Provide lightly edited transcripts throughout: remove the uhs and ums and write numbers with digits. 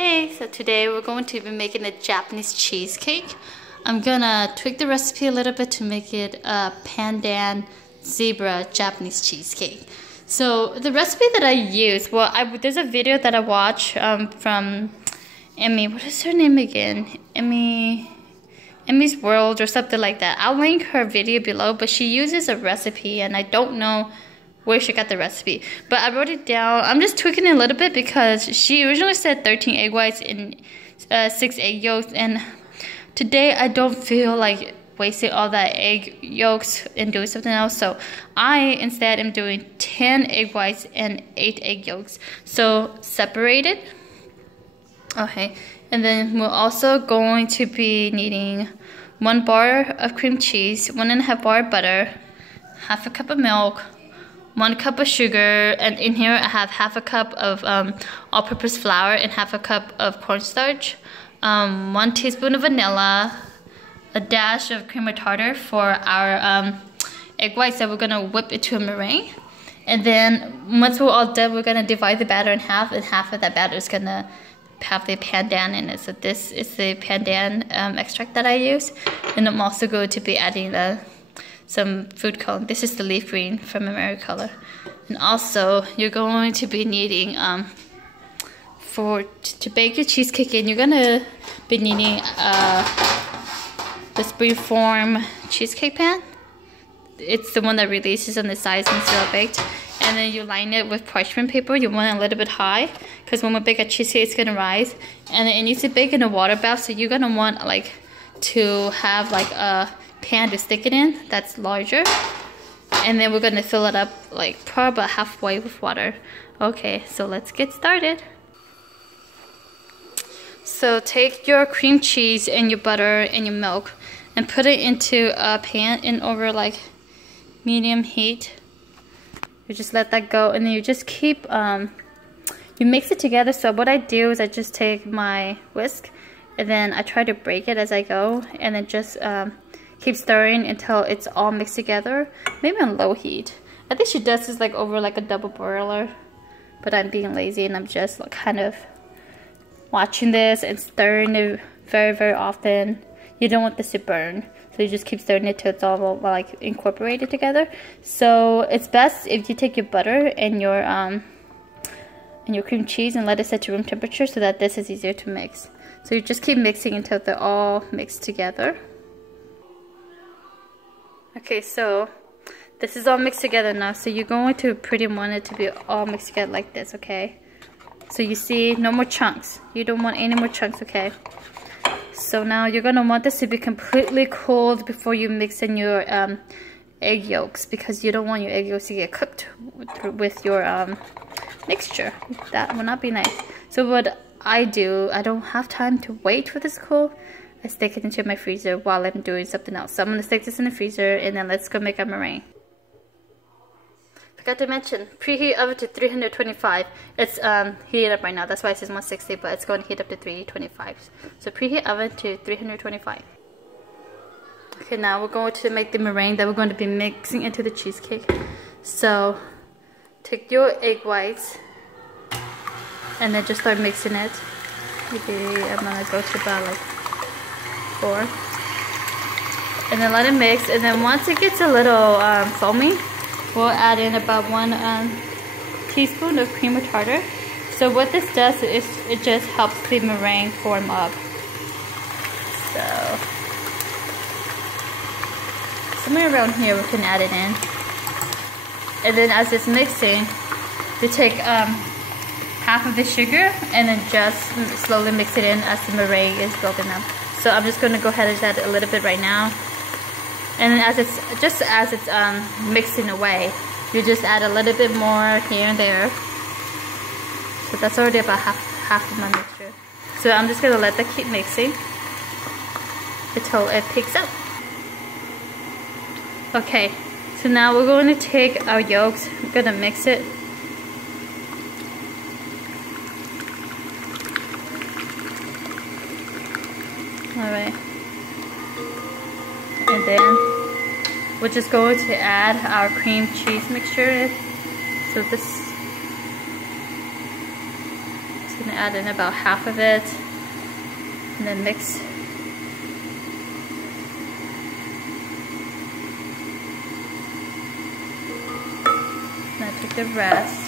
Hey, so today we're going to be making a Japanese cheesecake. I'm gonna tweak the recipe a little bit to make it a Pandan zebra Japanese cheesecake. So the recipe that I use, there's a video that I watched from Emmy. What is her name again? Emmy's World or something like that. I'll link her video below, but she uses a recipe and I don't know where she got the recipe, but I wrote it down. I'm just tweaking it a little bit because she originally said 13 egg whites and 6 egg yolks, and today I don't feel like wasting all that egg yolks and doing something else, so I instead am doing 10 egg whites and 8 egg yolks, so separated. Okay, and then we're also going to be needing 1 bar of cream cheese, 1.5 bar of butter, half a cup of milk, 1 cup of sugar, and in here I have half a cup of all-purpose flour and half a cup of cornstarch, 1 teaspoon of vanilla, a dash of cream of tartar for our egg whites that we're gonna whip into a meringue. And then once we're all done, we're gonna divide the batter in half, and half of that batter is gonna have the pandan in it. So this is the pandan extract that I use, and I'm also going to be adding some food coloring. This is the leaf green from Meringue color. And also, you're going to be needing, to bake your cheesecake in, you're gonna be needing the springform cheesecake pan. It's the one that releases on the sides and still baked. And then you line it with parchment paper. You want it a little bit high, because when we bake a cheesecake, it's gonna rise. And then it needs to bake in a water bath, so you're gonna want to have a pan to stick it in that's larger, and then we're gonna fill it up probably about halfway with water. Okay, so let's get started. So take your cream cheese and your butter and your milk and put it into a pan in over medium heat. You just let that go, and then you just keep you mix it together. So what I do is I just take my whisk and then I try to break it as I go, and then just keep stirring until it's all mixed together, maybe on low heat. I think she does this over a double boiler, but I'm being lazy and I'm just kind of watching this and stirring it very, very often. You don't want this to burn, so you just keep stirring it till it's all incorporated together. So it's best if you take your butter and your cream cheese and let it set to room temperature so that this is easier to mix. So you just keep mixing until they're all mixed together. Okay, so this is all mixed together now, so you're going to pretty want it to be all mixed together like this, okay? So you see, no more chunks. You don't want any more chunks, okay? So now you're gonna want this to be completely cold before you mix in your egg yolks, because you don't want your egg yolks to get cooked with your mixture. That will not be nice. So what I do, I don't have time to wait for this to cool. I stick it into my freezer while I'm doing something else. So I'm going to stick this in the freezer, and then let's go make our meringue. Forgot to mention, preheat oven to 325. It's heating up right now. That's why it says 160, but it's going to heat up to 325. So preheat oven to 325. Okay, now we're going to make the meringue that we're going to be mixing into the cheesecake. So take your egg whites and then just start mixing it. Maybe I'm going to go to about 4, and then let it mix, and then once it gets a little foamy, we'll add in about 1 teaspoon of cream of tartar. So what this does is it just helps the meringue form up. So somewhere around here we can add it in, and then as it's mixing, you take half of the sugar and then just slowly mix it in as the meringue is building up. So I'm just going to go ahead and add a little bit right now, and then as it's mixing away, you just add a little bit more here and there. So that's already about half of my mixture. So I'm just going to let that keep mixing until it picks up. Okay, so now we're going to take our yolks. We're going to mix it. Alright, and then we're just going to add our cream cheese mixture. So this gonna add in about half of it and then mix. And I took the rest.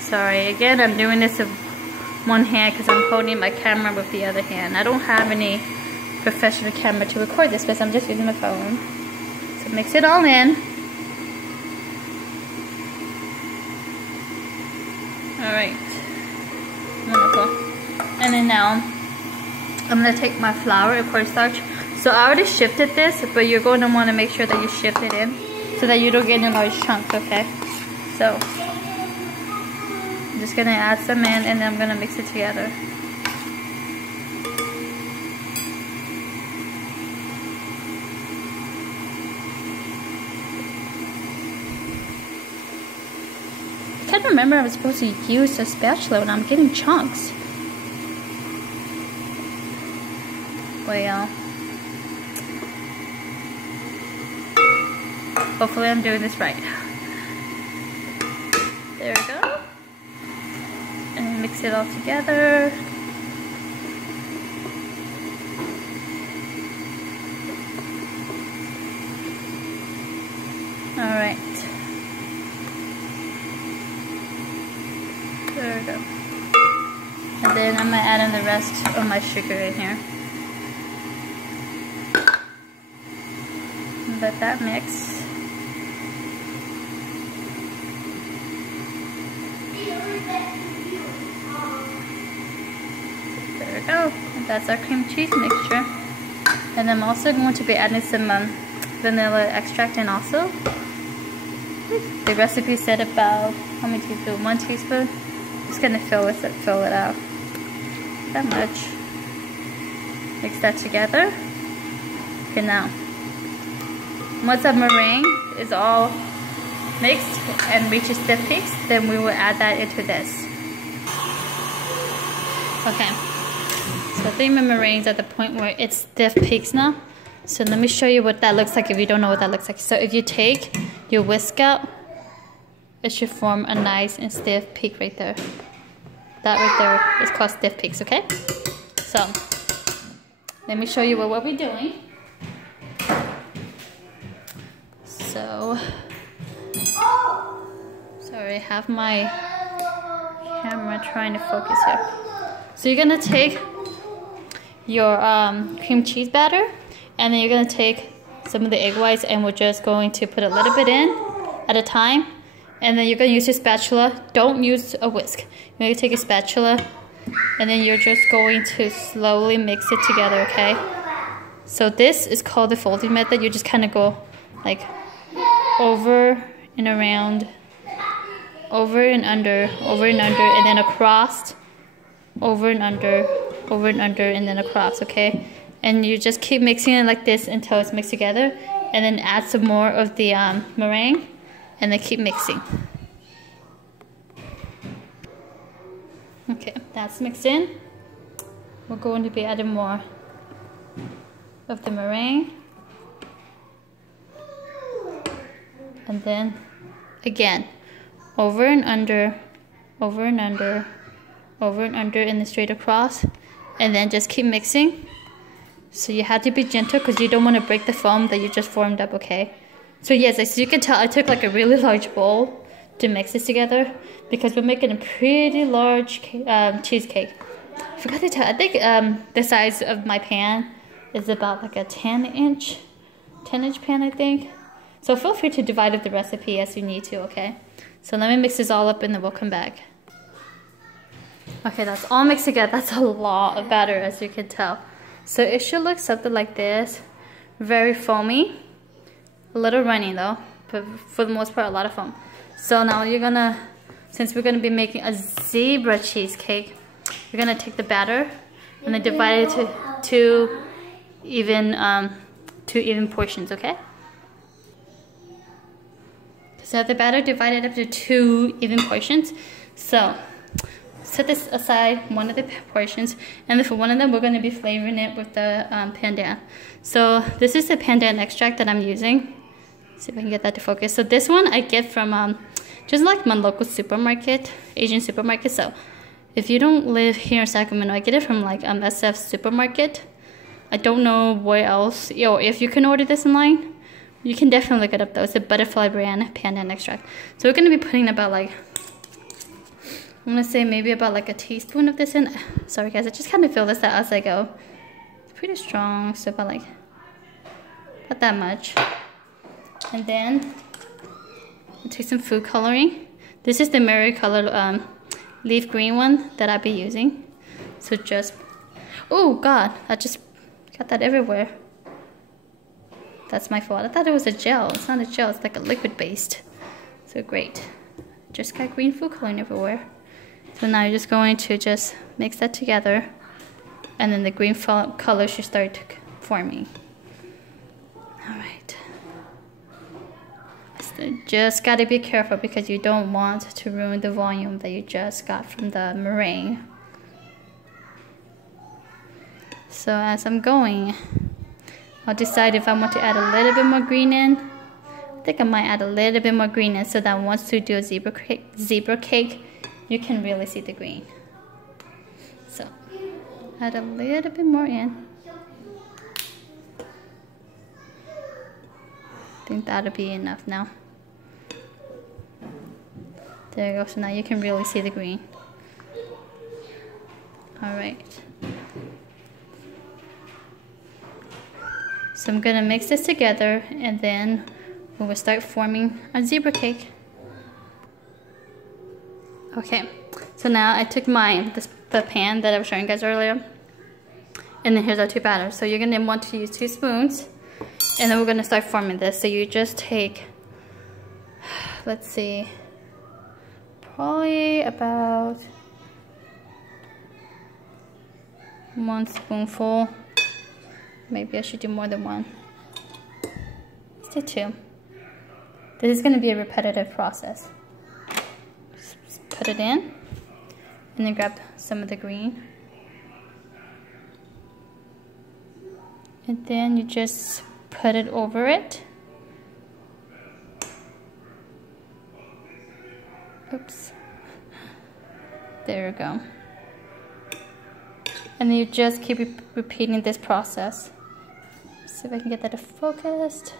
Sorry, again, I'm doing this with one hand because I'm holding my camera with the other hand. I don't have any professional camera to record this because I'm just using my phone. So mix it all in. Alright. Wonderful. And then now, I'm going to take my flour and cornstarch. So I already shifted this, but you're going to want to make sure that you shift it in so that you don't get any large chunks, okay? So, I'm just going to add some in and then I'm going to mix it together. I can't remember I was supposed to use a spatula when I'm getting chunks. Well, hopefully I'm doing this right. There we go. And mix it all together. Alright. There we go. And then I'm going to add in the rest of my sugar in here. Let that mix. There we go. And that's our cream cheese mixture. And I'm also going to be adding some vanilla extract in also. The recipe said about, how many teaspoons? 1 teaspoon. Just gonna fill it out. That much. Mix that together. Okay, now. Once our meringue is all mixed and reaches stiff peaks, then we will add that into this. Okay. So I think my meringue's at the point where it's stiff peaks now. So let me show you what that looks like if you don't know what that looks like. So if you take your whisk out, it should form a nice and stiff peak right there. That right there is called stiff peaks, okay? So, let me show you what we'll be doing. So, sorry, I have my camera trying to focus here. So you're gonna take your cream cheese batter, and then you're gonna take some of the egg whites, and we're just going to put a little bit in at a time. And then you're going to use your spatula. Don't use a whisk. You're going to take a spatula and then you're just going to slowly mix it together, okay? So this is called the folding method. You just kind of go like over and around, over and under, and then across, over and under, and then across, okay? And you just keep mixing it like this until it's mixed together, and then add some more of the meringue. And then keep mixing. Okay, that's mixed in. We're going to be adding more of the meringue. And then, again, over and under, and then straight across. And then just keep mixing. So you have to be gentle because you don't want to break the foam that you just formed up, okay? So yes, as you can tell, I took like a really large bowl to mix this together because we're making a pretty large cheesecake. I forgot to tell, I think the size of my pan is about like a 10-inch pan, I think. So feel free to divide up the recipe as you need to, okay? So let me mix this all up and then we'll come back. Okay, that's all mixed together. That's a lot of batter, as you can tell. So it should look something like this. Very foamy. A little runny though, but for the most part, a lot of foam. So now you're gonna, since we're gonna be making a zebra cheesecake, you're gonna take the batter and then divide it to two even portions, okay? So have the batter divided up to 2 even portions. So set this aside, one of the portions, and then for one of them, we're gonna be flavoring it with the pandan. So this is the pandan extract that I'm using. See if I can get that to focus. So this one I get from just like my local supermarket, Asian supermarket. So if you don't live here in Sacramento, I get it from like SF supermarket. I don't know where else. Yo, if you can order this online, you can definitely look it up though. It's a butterfly brand pandan extract. So we're gonna be putting about like, I'm gonna say maybe about like a teaspoon of this in. Sorry guys, I just kind of feel this out as I go. It's pretty strong, so about like, not that much. And then I'll take some food coloring. This is the Meringue colored leaf green one that I'll be using. So just, oh God, I just got that everywhere. That's my fault. I thought it was a gel. It's not a gel, it's like a liquid based. So great. Just got green food coloring everywhere. So now you're just going to just mix that together, and then the green color should start forming. Alright. So just gotta be careful because you don't want to ruin the volume that you just got from the meringue. So as I'm going, I'll decide if I want to add a little bit more green in. I think I might add a little bit more green in so that once you do a zebra cake, you can really see the green. So add a little bit more in. I think that'll be enough now. There you go. So now you can really see the green. Alright. So I'm gonna mix this together and then we will start forming a zebra cake. Okay, so now I took the pan that I was showing you guys earlier, and then here's our two batters. So you're gonna want to use 2 spoons, and then we're gonna start forming this. So you just take, let's see, probably about 1 spoonful. Maybe I should do more than 1. Let's do 2. This is gonna be a repetitive process. Just put it in, and then grab some of the green. And then you just put it over it. Oops. There we go. And then you just keep repeating this process. See if I can get that focused.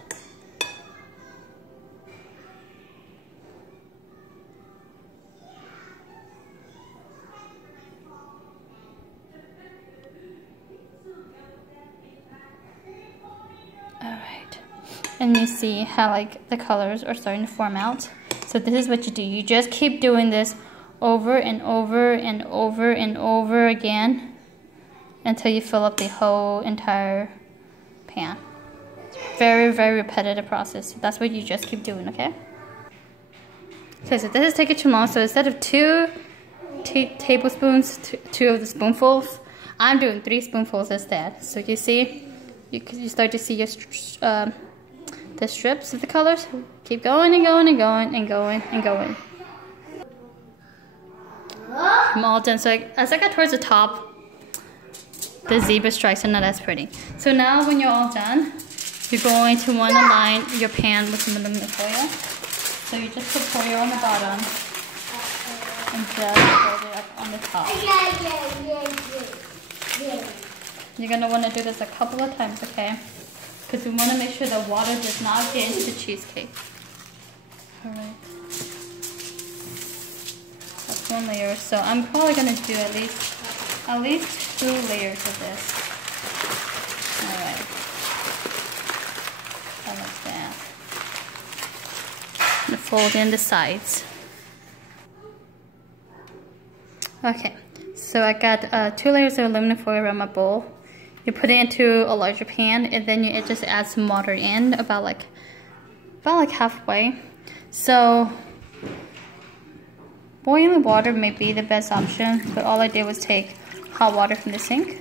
Alright. And you see how like the colors are starting to form out. So this is what you do. You just keep doing this over and over and over and over again until you fill up the whole entire pan. Very, very repetitive process. That's what you just keep doing, okay? Okay, so this is taking too long. So instead of 2 tablespoons, 2 of the spoonfuls, I'm doing 3 spoonfuls instead. So you see, you start to see your the strips of the colors. Keep going and going and going and going and going. I'm all done. So as I got towards the top, the zebra stripes are not as pretty. So now when you're all done, you're going to want to line your pan with some aluminum foil. So you just put foil on the bottom and just fold it up on the top. You're going to want to do this a couple of times, okay? Because we want to make sure the water does not get into the cheesecake. Alright. That's 1 layer. So I'm probably going to do at least 2 layers of this. Alright. Like that. I'm going to fold in the sides. Okay. So I got 2 layers of aluminum foil around my bowl. You put it into a larger pan, and then you just add some water in about like halfway. So boiling water may be the best option, but all I did was take hot water from the sink.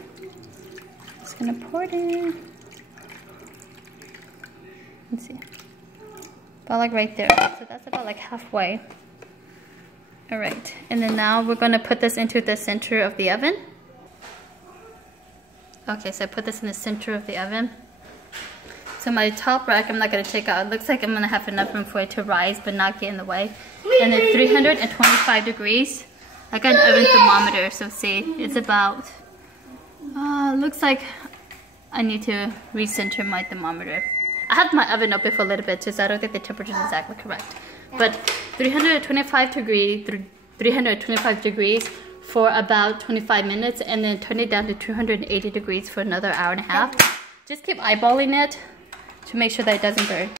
Just gonna pour it in. Let's see, about like right there. So that's about like halfway. All right, and then now we're gonna put this into the center of the oven. Okay, so I put this in the center of the oven. So my top rack, I'm not gonna take out. It looks like I'm gonna have enough room for it to rise, but not get in the way. And then 325 degrees. I got an oven thermometer, so see, it's about, looks like I need to recenter my thermometer. I had my oven open for a little bit, so I don't think the temperature is exactly correct. But 325 degrees for about 25 minutes, and then turn it down to 280 degrees for another hour and a half. Just keep eyeballing it to make sure that it doesn't burn.